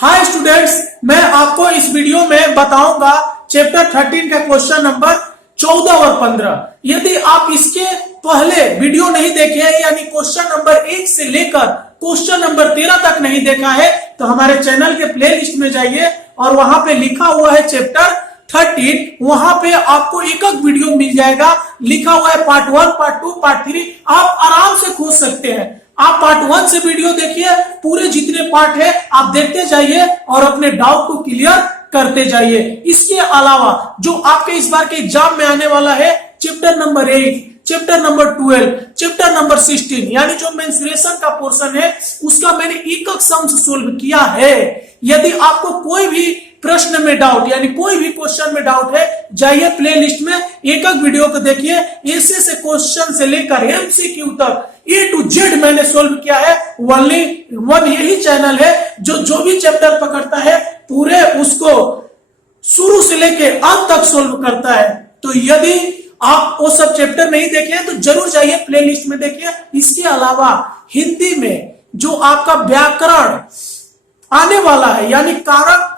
Hi students, मैं आपको इस वीडियो में बताऊंगा चैप्टर 13 का क्वेश्चन नंबर 14 और 15। यदि आप इसके पहले वीडियो नहीं देखे हैं, यानी क्वेश्चन नंबर 1 से लेकर क्वेश्चन नंबर 13 तक नहीं देखा है, तो हमारे चैनल के प्लेलिस्ट में जाइए और वहां पे लिखा हुआ है चैप्टर 13। वहां पे आपको एक एक वीडियो मिल जाएगा, लिखा हुआ है पार्ट 1, पार्ट 2, पार्ट 3। आप आराम से खोज सकते हैं। आप पार्ट 1 से वीडियो देखिए, पूरे जितने पार्ट है आप देखते जाइए और अपने डाउट को क्लियर करते जाइए। इसके अलावा जो आपके इस बार के एग्जाम में आने वाला है, chapter number 8, chapter number 12, chapter number 16, यानी जो मेंस्ट्रुएशन का पोर्शन है उसका मैंने एक एक सम्स सोल्व किया है। यदि आपको कोई भी प्रश्न में डाउट, यानी कोई भी क्वेश्चन में डाउट है, जाइए प्लेलिस्ट में एक एक वीडियो को देखिए। ऐसे से क्वेश्चन से लेकर एमसीक्यू तक A to Z मैंने सोल्व किया है। ओनली वन यही चैनल है जो भी चैप्टर पकड़ता है पूरे उसको शुरू से लेके अंत तक सोल्व करता है। तो यदि आप वो सब चैप्टर नहीं देखे हैं तो जरूर जाइए प्लेलिस्ट में देखिए। इसके अलावा हिंदी में जो आपका व्याकरण आने वाला है, यानी कारक,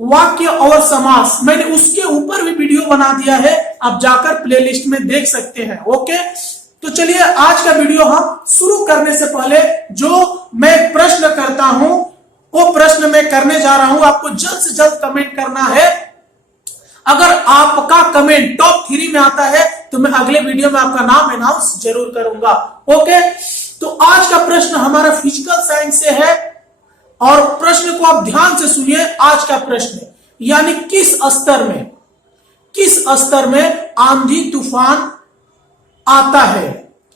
वाक्य और समास, मैंने उसके ऊपर भी वीडियो बना दिया है, आप जाकर प्लेलिस्ट में देख सकते हैं। ओके, तो चलिए आज का वीडियो हम शुरू करने से पहले जो मैं प्रश्न करता हूं वो प्रश्न मैं करने जा रहा हूं। आपको जल्द से जल्द कमेंट करना है। अगर आपका कमेंट टॉप 3 में आता है तो मैं अगले वीडियो में आपका नाम अनाउंस जरूर करूंगा। ओके, तो आज का प्रश्न हमारा फिजिकल साइंस से है और प्रश्न को आप ध्यान से सुनिए। आज का प्रश्न यानी किस स्तर में आंधी तूफान आता है,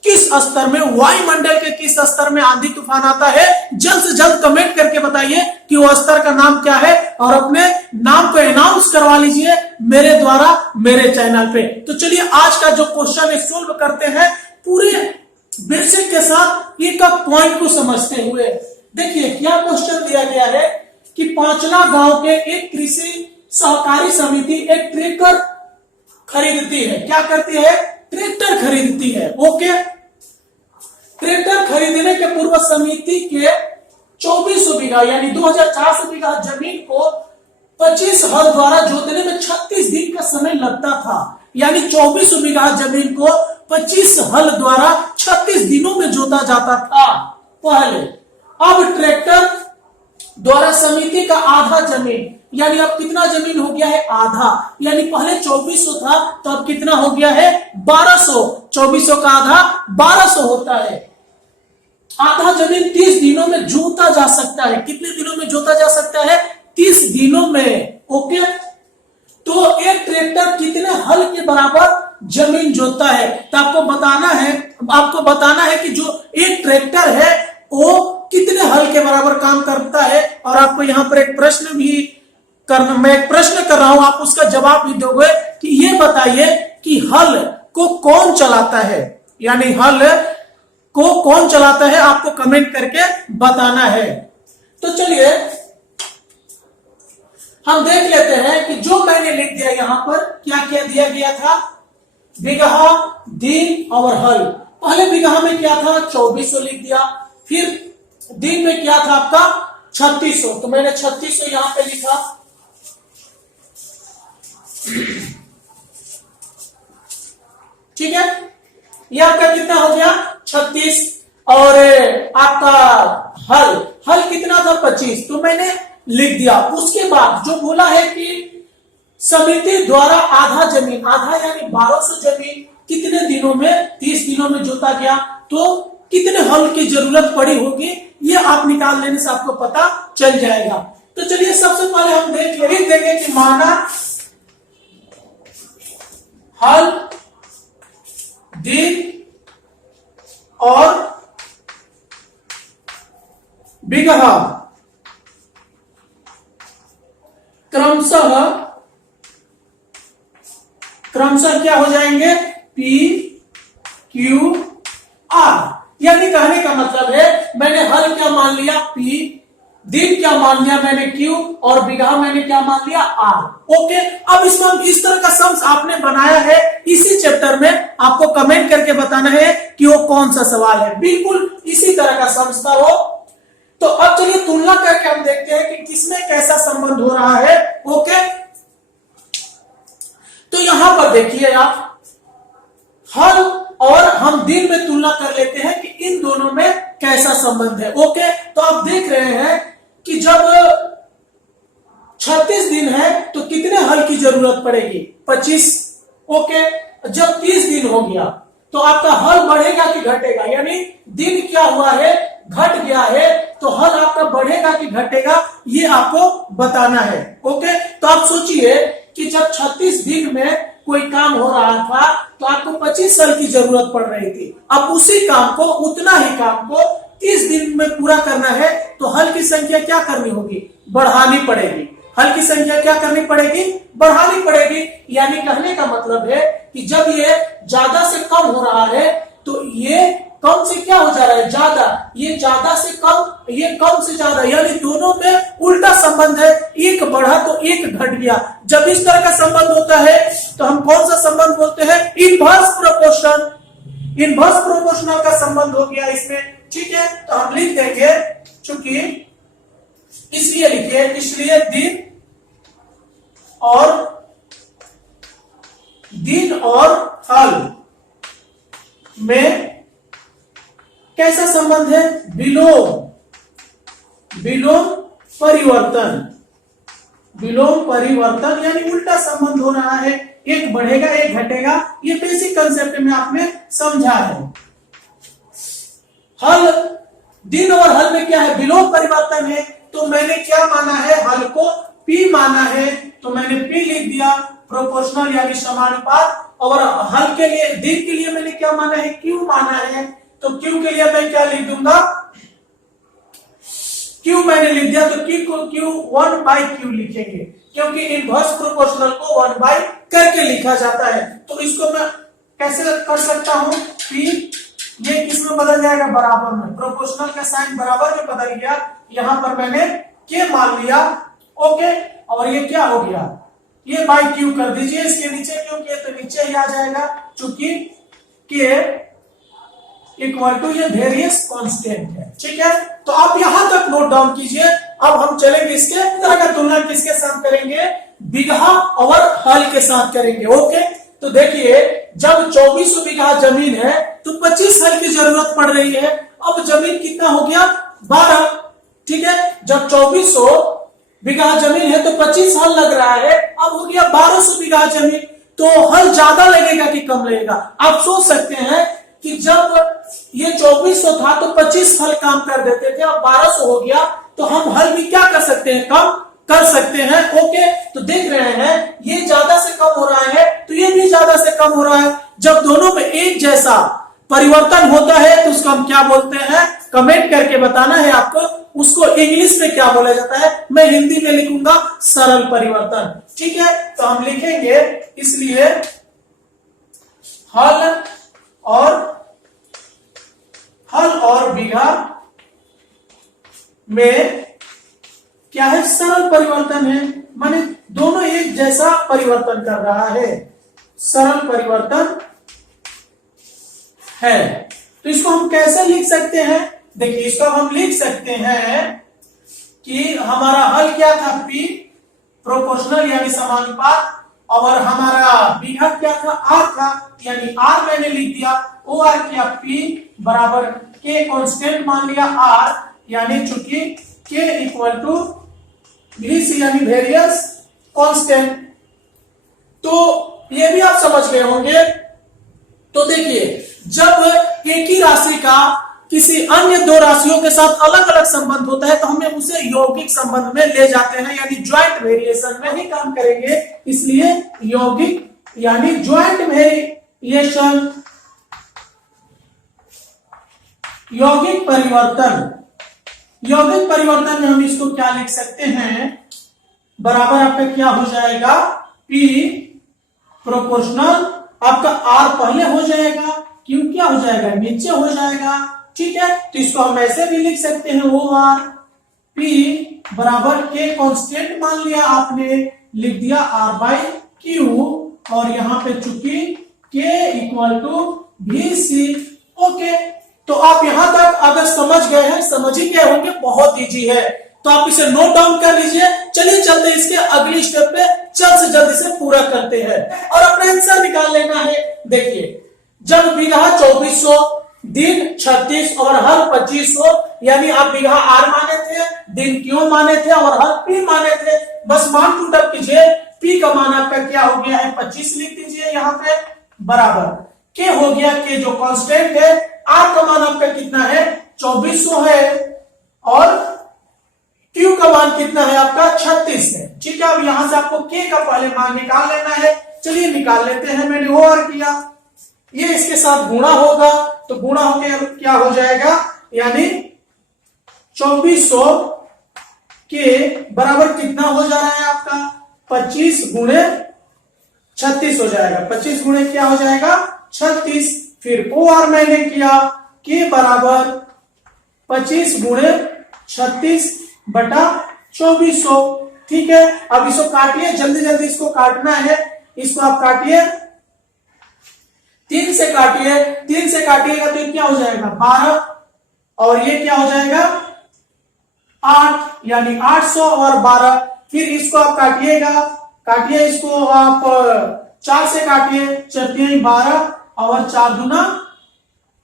किस स्तर में, वायुमंडल के किस स्तर में आंधी तूफान आता है। जल्द से जल्द कमेंट करके बताइए कि वो स्तर का नाम क्या है और अपने नाम को अनाउंस करवा लीजिए मेरे द्वारा मेरे चैनल पे। तो चलिए आज का जो क्वेश्चन है सोल्व करते हैं, पूरे बेसिक के साथ एक एक पॉइंट को समझते हुए। देखिए क्या क्वेश्चन दिया गया है कि पांचला गांव के एक कृषि सहकारी समिति एक ट्रैक्टर खरीदती है। क्या करती है? ट्रैक्टर खरीदती है। ओके, ट्रैक्टर खरीदने के पूर्व समिति के 2400 बीघा यानी 2400 बीघा जमीन को 25 हल द्वारा जोतने में 36 दिन का समय लगता था। यानी 2400 बीघा जमीन को 25 हल द्वारा 36 दिनों में जोता जाता था पहले। अब ट्रैक्टर द्वारा समिति का आधा जमीन, यानी अब कितना जमीन हो गया है? आधा। यानी पहले 2400 था तो अब कितना हो गया है? 1200। 2400 का आधा 1200 होता है। आधा जमीन 30 दिनों में जोता जा सकता है। कितने दिनों में जोता जा सकता है? 30 दिनों में। ओके, तो एक ट्रैक्टर कितने हल के बराबर जमीन जोतता है? तो आपको बताना है कि जो एक ट्रैक्टर है वो कितने हल के बराबर काम करता है। और आपको यहाँ पर एक प्रश्न भी मैं एक प्रश्न कर रहा हूं, आप उसका जवाब भी दोगे कि ये बताइए कि हल को कौन चलाता है, यानी हल को कौन चलाता है, आपको कमेंट करके बताना है। तो चलिए हम देख लेते हैं कि जो मैंने लिख दिया यहां पर क्या क्या दिया गया था। बीघा, दिन और हल। पहले बीघा में क्या था? 2400 लिख दिया। फिर दिन में क्या था आपका? 3600, तो मैंने 3600 यहां पे लिखा। ठीक है, ये आपका कितना हो गया? 36। और आपका हल कितना था? 25, तो मैंने लिख दिया। उसके बाद जो बोला है कि समिति द्वारा आधा जमीन, आधा यानी 1200 जमीन कितने दिनों में? 30 दिनों में जोता गया। तो कितने हल की जरूरत पड़ी होगी ये आप निकाल लेने से आपको पता चल जाएगा। तो चलिए सबसे पहले हम लिख देंगे कि माना हल, दिन और बीघा क्रमशः क्या हो जाएंगे? P, Q, R। यानी कहने का मतलब है मैंने हल क्या मान लिया? P, दिन क्या मान लिया मैंने? Q, और बीघा मैंने क्या मान लिया? R। ओके, अब इसमें इस तरह का सम्स आपने बनाया है इसी चैप्टर में, आपको कमेंट करके बताना है कि वो कौन सा सवाल है। बिल्कुल इसी तरह का सम्स था वो। तो अब चलिए तुलना करके हम देखते हैं कि किसमें कैसा संबंध हो रहा है। ओके, तो यहां पर देखिए आप, हल और हम दिन में तुलना कर लेते हैं कि इन दोनों में कैसा संबंध है। ओके, तो आप देख रहे हैं कि जब 36 दिन है तो कितने हल की जरूरत पड़ेगी? 25। ओके, जब 30 दिन हो गया तो आपका हल बढ़ेगा कि घटेगा? यानी दिन क्या हुआ है, घट गया है, तो हल आपका बढ़ेगा कि घटेगा, ये आपको बताना है। ओके, तो आप सोचिए कि जब 36 दिन में कोई काम हो रहा था तो आपको 25 हल की जरूरत पड़ रही थी। अब उसी काम को, उतना ही काम को 30 दिन में पूरा करना है तो हल की संख्या क्या करनी होगी? बढ़ानी पड़ेगी। हल की संख्या क्या करनी पड़ेगी? बढ़ानी पड़ेगी। यानी कहने का मतलब है कि जब ये ज्यादा से कम हो रहा है तो ये कम से क्या हो जा रहा है? ज्यादा। ये ज्यादा से कम, ये कम से ज्यादा, यानी दोनों में उल्टा संबंध है। एक बढ़ा तो एक घट गया। जब इस तरह का संबंध होता है तो हम कौन सा संबंध बोलते हैं? Inverse proportion. इनवर्स प्रोपोर्शनल का संबंध हो गया इसमें। ठीक है, तो हम लिख देंगे, चूंकि इसलिए लिखिए, इसलिए दिन और हल में कैसा संबंध है? विलोम परिवर्तन। विलोम परिवर्तन यानी उल्टा संबंध हो रहा है। एक बढ़ेगा एक घटेगा। ये बेसिक कंसेप्ट में आपने समझा है। हल, दिन और हल में क्या है? विलोम परिवर्तन है। तो मैंने क्या माना है? हल को P माना है, तो मैंने P लिख दिया, प्रोपोर्शनल यानी समानुपात। और हल के लिए, दिन के लिए मैंने क्या माना है? Q माना है, तो Q के लिए मैं क्या लिख दूंगा? Q मैंने लिख दिया, तो Q को Q 1/Q लिखेंगे, क्योंकि इनवर्स प्रोपोर्शनल को 1 बाई करके लिखा जाता है। तो इसको मैं कैसे कर सकता हूं? P ये किसमें बदल जाएगा? बराबर में। प्रोपोर्शनल का साइन बराबर में बदल गया, यहां पर मैंने K मान लिया। ओके, और ये क्या हो गया? ये बाई Q कर दीजिए इसके नीचे, क्योंकि तो नीचे ही आ जाएगा, चूंकि K इक्वल टू ये वेरियस कांस्टेंट है। ठीक है, तो आप यहां तक नोट डाउन कीजिए। अब हम चलेंगे इसके तरह का तुलना किसके साथ करेंगे? बीघा और हल के साथ करेंगे। ओके, तो देखिए, जब 2400 बीघा जमीन है तो 25 हल की जरूरत पड़ रही है। अब जमीन कितना हो गया? 12। ठीक है, जब 2400 बीघा जमीन है तो 25 हल लग रहा है। अब हो गया 1200 बीघा जमीन, तो हल ज्यादा लगेगा कि कम लगेगा? आप सोच सकते हैं कि जब ये 2400 था तो 25 हल काम कर देते थे, अब 1200 हो गया, तो हम हल भी क्या कर सकते हैं? कम कर सकते हैं। ओके, तो देख रहे हैं ये ज्यादा से कम हो रहा है तो ये भी ज्यादा से कम हो रहा है। जब दोनों में एक जैसा परिवर्तन होता है तो उसको हम क्या बोलते हैं? कमेंट करके बताना है आपको, उसको इंग्लिश में क्या बोला जाता है। मैं हिंदी में लिखूंगा सरल परिवर्तन। ठीक है, तो हम लिखेंगे, इसलिए हल और बीघा में क्या है? सरल परिवर्तन है, माने दोनों एक जैसा परिवर्तन कर रहा है, सरल परिवर्तन है। तो इसको हम कैसे लिख सकते हैं? देखिए, इसको हम लिख सकते हैं कि हमारा हल क्या था? P प्रोपोर्शनल यानी समानुपात, और हमारा बीघा क्या था? R था, यानी R मैंने लिख दिया, OR किया, P बराबर K कांस्टेंट मान लिया R, यानी चूंकि K इक्वल टू VC यानी वेरियस कांस्टेंट। तो ये भी आप समझ गए होंगे। तो देखिए, जब एक ही राशि का किसी अन्य दो राशियों के साथ अलग अलग संबंध होता है तो हमें उसे यौगिक संबंध में ले जाते हैं, यानी ज्वाइंट वेरिएशन में ही काम करेंगे। इसलिए यौगिक यानी ज्वाइंट वेरिएशन, यौगिक परिवर्तन। यौगिक परिवर्तन में हम इसको क्या लिख सकते हैं? बराबर आपका क्या हो जाएगा? P प्रोपोर्शनल, आपका R पहले हो जाएगा, Q क्या हो जाएगा? नीचे हो जाएगा। ठीक है, तो इसको हम ऐसे भी लिख सकते हैं, OR P बराबर K कांस्टेंट मान लिया आपने, लिख दिया R बाई Q, और यहां पे चूंकि K equal to VC। Okay, तो आप यहां तक अगर समझ गए हैं, समझ ही गए होंगे, बहुत इजी है। तो आप इसे नोट डाउन कर लीजिए। चलिए चलते इसके अगली स्टेप पे, जल्द से जल्द इसे पूरा करते हैं और अपना आंसर निकाल लेना है। देखिए, जब बीघा 2400, दिन 36 और हल 2500, यानी आप बीघा आर माने थे, दिन क्यों माने थे और हल पी माने थे। बस मान पुटअप कीजिए, पी का मान आपका क्या हो गया है 25 लिख दीजिए यहाँ पे, बराबर के हो गया, के जो कांस्टेंट है, आर का मान आपका कितना है 2400 है और क्यू का मान कितना है आपका 36 है। ठीक है, अब यहां से आपको के का पहले मान निकाल लेना है। चलिए निकाल लेते हैं। मैंने वो और किया, ये इसके साथ गुणा होगा, तो गुणा होकर क्या हो जाएगा, यानी 2400 के बराबर कितना हो जा रहा है आपका 25 गुणे 36 हो जाएगा। 25 गुणे क्या हो जाएगा 36। फिर ओ आर मैंने किया, के बराबर 25 गुणे 36 बटा 2400। ठीक है, अब इसको काटिए, जल्दी जल्दी इसको काटना है। इसको आप काटिए, 3 से काटिए, 3 से काटिएगा तो ये क्या हो जाएगा 12 और ये क्या हो जाएगा 8, यानी 800 और 12। फिर इसको आप काटिएगा, काटिए इसको आप 4 से काटिए, 4 12 और 4 दूना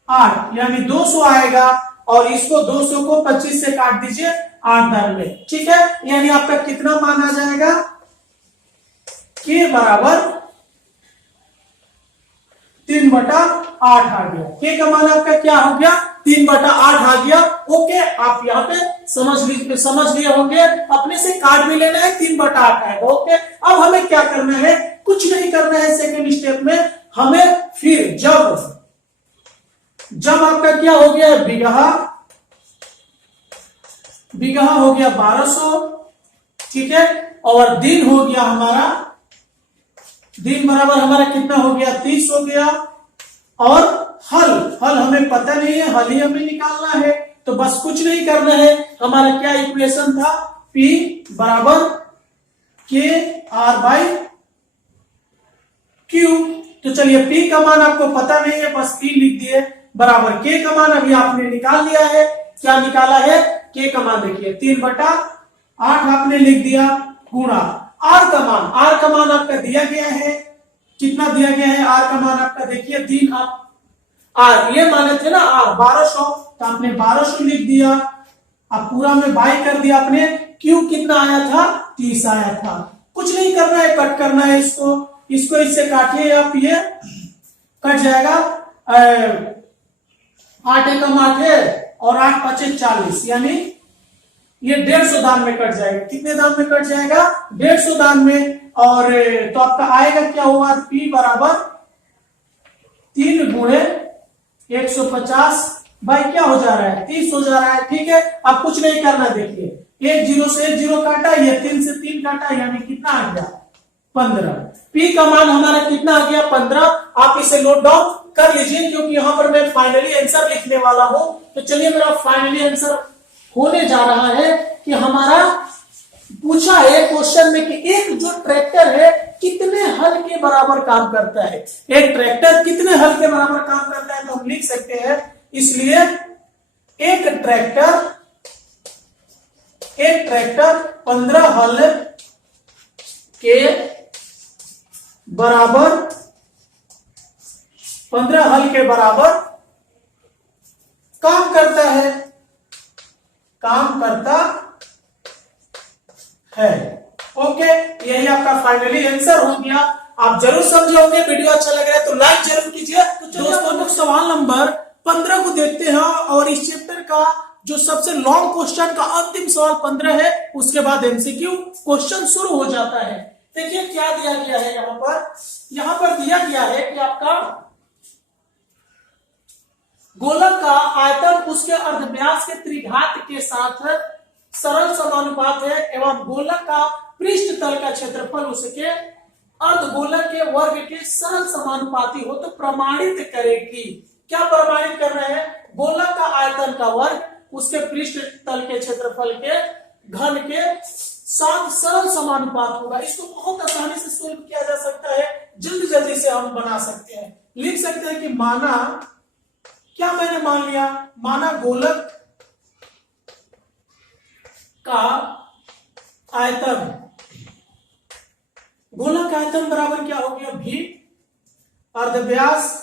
8, यानी 200 आएगा। और इसको 200 को 25 से काट दीजिए 8 बार में। ठीक है, यानी आपका कितना मान आ जाएगा, के बराबर 3/8 आ गया। के का मान आपका क्या हो गया 3/8 आ गया। ओके, आप यहाँ पे समझ लिए होंगे, अपने से काट भी लेना है, 3/8 आएगा। ओके, अब हमें क्या करना है, कुछ नहीं करना है। सेकेंड स्टेप में हमें फिर जब आपका क्या हो गया है बीघा हो गया 1200, ठीक है, और दिन हो गया हमारा, दिन बराबर हमारा कितना हो गया 30 हो गया। और हल हमें पता नहीं है, हल ही हमें निकालना है। तो बस कुछ नहीं करना है, हमारा क्या इक्वेशन था, P बराबर के आर बाई क्यू। तो चलिए P का मान आपको पता नहीं है, बस P लिख दिए, बराबर के का मान अभी आपने निकाल लिया है। क्या निकाला है, के का मान देखिए 3/8 आपने लिख दिया, गुणा आर का मान आपका दिया गया है, कितना दिया गया है आर का मान आपका, देखिए दिन आप आर ये माने थे ना आर 1200, तो आपने 1200 लिख दिया। अब पूरा में बाई कर दिया आपने। क्यू कितना आया था 30 आया था। कुछ नहीं करना है, कट करना है इसको इससे काटिए आप, ये कट जाएगा 8 एकम 8 है और 8 5 40, यानी ये 150 दान में कट जाएगा। कितने दान में कट जाएगा 150 दान में। और तो आपका आएगा क्या होगा, P बराबर 3 गुणे 150 बाई क्या हो जा रहा है 30 हो जा रहा है। ठीक है, अब कुछ नहीं करना, देखिए 1 0 से 1 0 काटा, ये 3 से 3 काटा, यानी कितना आ गया 15। P का मान हमारा कितना आ गया 15। आप इसे नोट डाउन कर लीजिए, क्योंकि यहां पर मैं फाइनली आंसर लिखने वाला हूं। तो चलिए मेरा फाइनली आंसर होने जा रहा है कि हमारा पूछा है क्वेश्चन में कि एक जो ट्रैक्टर है कितने हल के बराबर काम करता है। एक ट्रैक्टर कितने हल के बराबर काम करता है, तो हम लिख सकते हैं, इसलिए एक ट्रैक्टर 15 हल के बराबर 15 हल के बराबर काम करता है, ओके, यही आपका फाइनली आंसर हो गया। आप जरूर समझे होंगे। वीडियो अच्छा लग रहा है तो लाइक जरूर कीजिए। तो दोस्तों लोग सवाल नंबर 15 को देखते हैं और इस चैप्टर का जो सबसे लॉन्ग क्वेश्चन का अंतिम सवाल 15 है, उसके बाद एमसीक्यू क्वेश्चन शुरू हो जाता है। देखिए क्या दिया गया है यहाँ पर दिया गया है कि आपका गोलक का आयतन उसके अर्धव्यास के त्रिघात के साथ सरल समानुपात है एवं गोलक का पृष्ठ तल का क्षेत्रफल उसके अर्धगोलक के वर्ग के सरल समानुपाती हो तो प्रमाणित करेगी। क्या प्रमाणित कर रहे हैं, गोलक का आयतन का वर्ग उसके पृष्ठ तल के क्षेत्रफल के घन के साथ सरल समानुपात होगा। इसको बहुत आसानी से सोल्व किया जा सकता है, जल्दी जल्दी से हम बना सकते हैं। लिख सकते हैं कि माना क्या मैंने मान लिया, माना गोलक का आयतन, गोलक का आयतन बराबर क्या हो गया भी, अर्धव्यास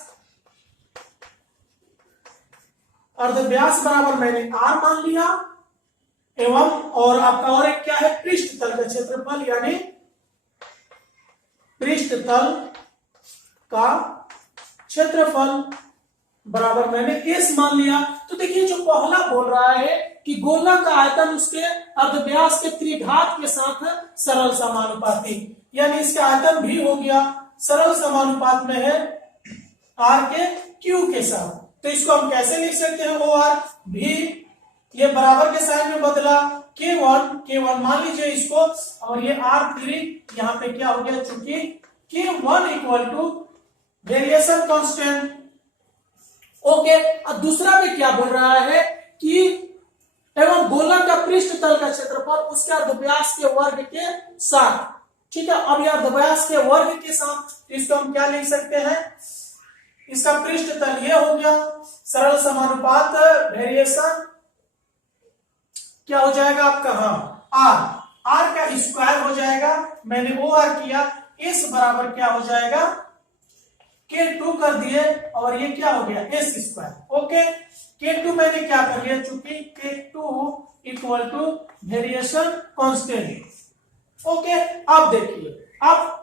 बराबर मैंने आर मान लिया, एवं और आपका और एक क्या है, पृष्ठ तल का क्षेत्रफल यानी पृष्ठ तल का क्षेत्रफल बराबर मैंने एस मान लिया। तो देखिए जो पहला बोल रहा है कि गोलक का आयतन उसके अर्धव्यास के त्रिघात के साथ सरल समानुपाती, यानी इसका आयतन भी हो गया सरल समानुपात में है आर के क्यू के साथ। तो इसको हम कैसे लिख सकते हैं, ओ आर भी, ये बराबर के साइन में बदला, K1 मान लीजिए इसको, और ये R3 यहाँ पे क्या हो गया, चूंकि K1 equal to variation constant. Okay, अब दूसरा में क्या बोल रहा है कि एवं गोलक का पृष्ठ तल का क्षेत्रफल उसके अर्धव्यास के वर्ग के साथ। ठीक है, अब यह अर्धव्यास के वर्ग के साथ, इसको हम क्या लिख सकते हैं, इसका पृष्ठ तल ये हो गया, सरल समानुपात वेरिएशन क्या हो जाएगा आपका, हाँ आर का स्क्वायर हो जाएगा, मैंने ओ आर किया, एस बराबर क्या हो जाएगा K2 कर दिए, और ये क्या हो गया एस स्क्वायर। ओके, K2 मैंने क्या कर लिया, चूंकि K2 equal to variation constant. Okay, अब देखिए, अब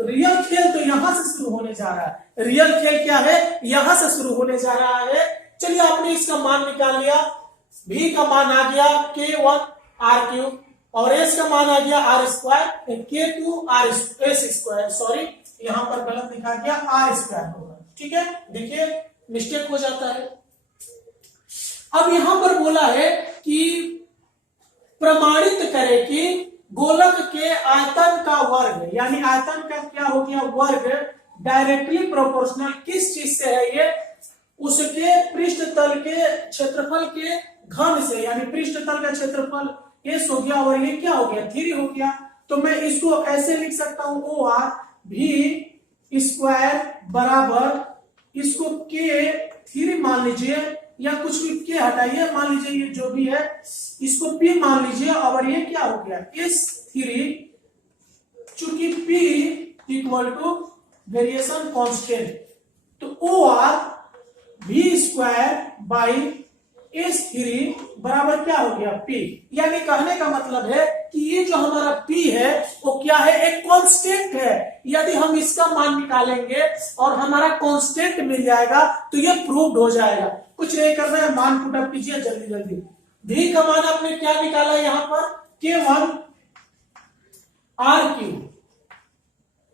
रियल खेल तो यहां से शुरू होने जा रहा है, रियल खेल क्या है, यहां से शुरू होने जा रहा है। चलिए आपने इसका मान निकाल लिया, V का मान आ गया K1 R क्यूब, और S का मान आ गया R square, K2 R S square, sorry यहां पर गलत लिखा गया, R स्क्वायर होगा। ठीक है, देखिए मिस्टेक हो जाता है। अब यहां पर बोला है कि प्रमाणित करे कि गोलक के आयतन का वर्ग, यानी आयतन का क्या हो गया वर्ग, डायरेक्टली प्रोपोर्शनल किस चीज से है ये, उसके पृष्ठ तल के क्षेत्रफल के घन से, यानी पृष्ठ तल का क्षेत्रफल एस हो गया, और ये क्या हो गया 3 हो गया। तो मैं इसको ऐसे लिख सकता हूं, ओ आर भी स्क्वायर बराबर इसको K3 मान लीजिए, या कुछ भी K हटाइए, मान लीजिए ये जो भी है इसको P मान लीजिए, और ये क्या हो गया S3, चूंकि P equal to variation constant, तो ओ आर भी स्क्वायर बाई S3 बराबर क्या हो गया P। यानी कहने का मतलब है कि ये जो हमारा P है वो क्या है, एक कांस्टेंट है। यदि हम इसका मान निकालेंगे और हमारा कांस्टेंट मिल जाएगा तो ये प्रूव्ड हो जाएगा। कुछ नहीं करना है, मान पुटअप कीजिए जल्दी जल्दी। V का मान आपने क्या निकाला यहाँ पर, K1 R क्यूब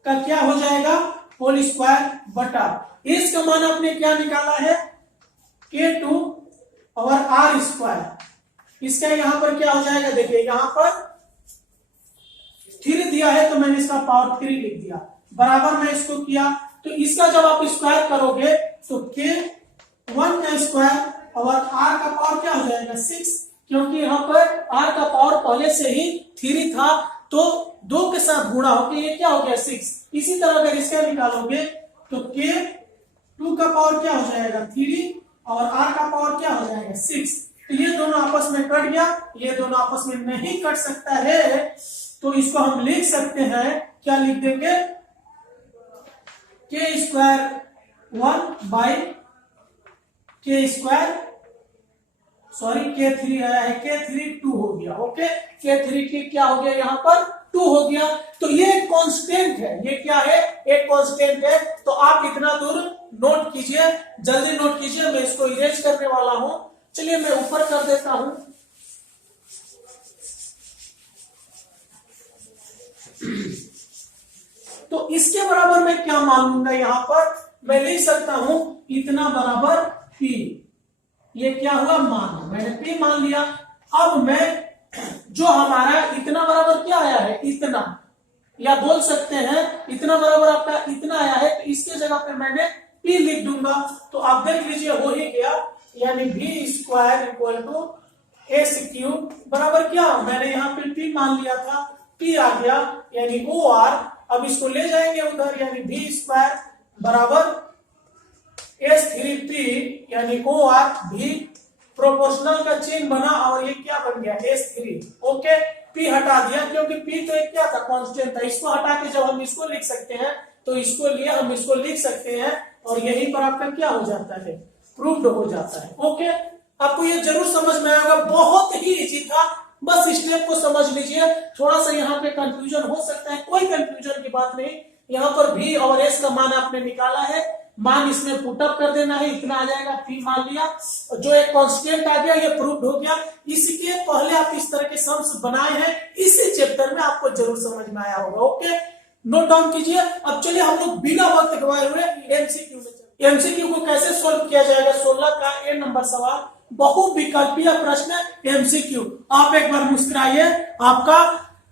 का क्या हो जाएगा होल स्क्वायर बटा, S का मान आपने क्या निकाला है K2 और R स्क्वायर, इसका यहां पर क्या हो जाएगा, देखिए यहां पर 3 दिया है तो मैंने इसका पावर 3 लिख दिया, बराबर मैं इसको किया, तो इसका जब आप स्क्वायर करोगे तो K1 का स्क्वायर और R का पावर क्या हो जाएगा 6, क्योंकि यहाँ पर R का पावर पहले से ही 3 था, तो 2 के साथ गुणा होकर ये क्या हो गया 6। इसी तरह अगर इसका निकालोगे तो K2 का पावर क्या हो जाएगा 3 और R का पावर क्या हो जाएगा 6। तो ये दोनों आपस में कट गया, ये दोनों आपस में नहीं कट सकता है, तो इसको हम लिख सकते हैं, क्या लिख देंगे, K square 1 by K square, sorry K3 आया है, K3 2 हो गया। ओके, K3 की क्या हो गया यहाँ पर 2 हो गया। तो ये एक कांस्टेंट है, ये क्या है एक कांस्टेंट है। तो आप इतना दूर नोट कीजिए, जल्दी नोट कीजिए, मैं इसको इरेज करने वाला हूं। चलिए मैं ऊपर कर देता हूं। तो इसके बराबर मैं क्या मान लूंगा, यहां पर मैं लिख सकता हूं इतना बराबर P, ये क्या हुआ मान, मैंने P मान लिया। अब मैं जो हमारा इतना बराबर क्या आया है इतना, या बोल सकते हैं इतना बराबर आपका इतना आया है, तो इसके जगह पे मैंने P लिख दूंगा। तो आप देख लीजिए हो ही गया, यानी V square equal to S cube बराबर क्या, मैंने यहाँ पे P मान लिया था, P आ गया यानी OR। अब इसको ले जाएंगे उधर, यानी V स्क्वायर बराबर S3P यानी OR भी प्रोपोर्शनल का चिन्ह बना और ये क्या बन गया S3। ओके, P हटा दिया क्योंकि P तो एक क्या था, कांस्टेंट था। इसको हटा के जब हम इसको लिख सकते हैं तो इसको लिए हम इसको लिख सकते हैं और यहीं पर आपका क्या हो जाता है, प्रूव्ड हो जाता है। ओके, आपको ये जरूर समझ में आएगा, बहुत ही इजी था, बस स्टेप को समझ लीजिए। थोड़ा सा यहाँ पे कंफ्यूजन हो सकता है, कोई कंफ्यूजन की बात नहीं। यहाँ पर V और S का मान आपने निकाला है, मान इसमें पुटअप कर देना है, इतना आ जाएगा, P मान लिया, जो एक कांस्टेंट आ गया, ये प्रूव्ड हो गया। इसके पहले आप इस तरह के सम्स बनाए हैं, इसी चैप्टर में आपको जरूर समझ में आया होगा। ओके, नोट डाउन कीजिए। अब चलिए हम लोग बिना वक्त गवाए हुए एमसीक्यू में, एमसीक्यू को कैसे सोल्व किया जाएगा। 16 का ए नंबर सवाल, बहुविकल्पीय प्रश्न एमसीक्यू। आप एक बार मुस्कुराइए, आपका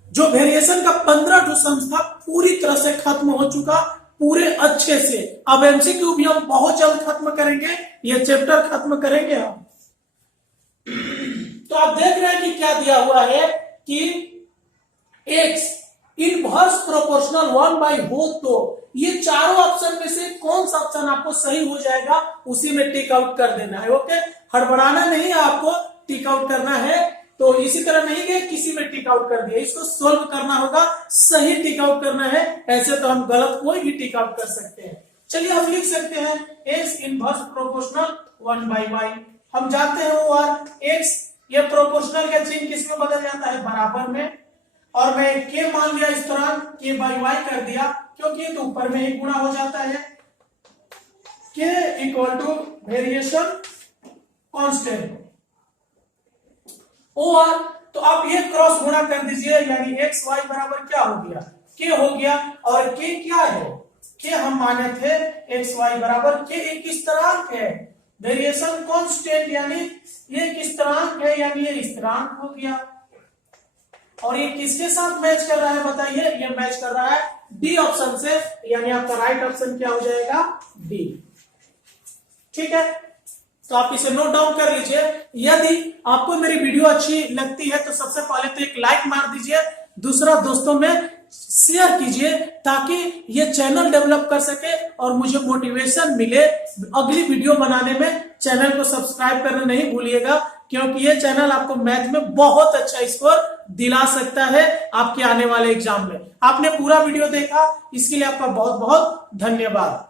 जो वेरिएशन का 15 सम्स था पूरी तरह से खत्म हो चुका, पूरे अच्छे से। अब एमसीक्यू भी हम बहुत जल्द खत्म करेंगे, ये चैप्टर खत्म करेंगे हम। तो आप देख रहे हैं कि क्या दिया हुआ है कि x इनवर्स प्रोपोर्शनल 1/, हो तो ये चारों ऑप्शन में से कौन सा ऑप्शन आपको सही हो जाएगा उसी में टिक आउट कर देना है। ओके, हड़बड़ाना नहीं है, आपको टिक आउट करना है। तो इसी तरह नहीं कि किसी में टिक आउट कर दिया, इसको सोल्व करना होगा, सही टिक आउट करना है। ऐसे तो हम गलत कोई भी टिक आउट कर सकते हैं। चलिए हम लिख सकते हैं x इनवर्स प्रोपोर्शनल 1/y। हम जानते हैं और x ये प्रोपोर्शनल का चिन्ह किसमें बदल जाता है, बराबर में। और मैं k मान लिया इस दौरान, k/y कर दिया क्योंकि ये तो ऊपर में ही गुणा हो जाता है। k equal to variation constant और तो आप ये क्रॉस गुणा कर दीजिए, यानी x y बराबर क्या हो गया, k हो गया। और k क्या है, k हम माने थे x y बराबर k एक स्थिरांक है, वेरिएशन कांस्टेंट यानी ये एक स्थिरांक है, यानी ये स्थिरांक हो गया। और ये किसके साथ मैच कर रहा है बताइए, ये मैच कर रहा है डी ऑप्शन से, यानी आपका राइट ऑप्शन क्या हो जाएगा, डी। ठीक है, तो आप इसे नोट डाउन कर लीजिए। यदि आपको मेरी वीडियो अच्छी लगती है तो सबसे पहले तो एक लाइक मार दीजिए, दूसरा दोस्तों में शेयर कीजिए ताकि ये चैनल डेवलप कर सके और मुझे मोटिवेशन मिले अगली वीडियो बनाने में। चैनल को सब्सक्राइब करना नहीं भूलिएगा क्योंकि ये चैनल आपको मैथ में बहुत अच्छा स्कोर दिला सकता है आपके आने वाले एग्जाम में। आपने पूरा वीडियो देखा, इसके लिए आपका बहुत बहुत धन्यवाद।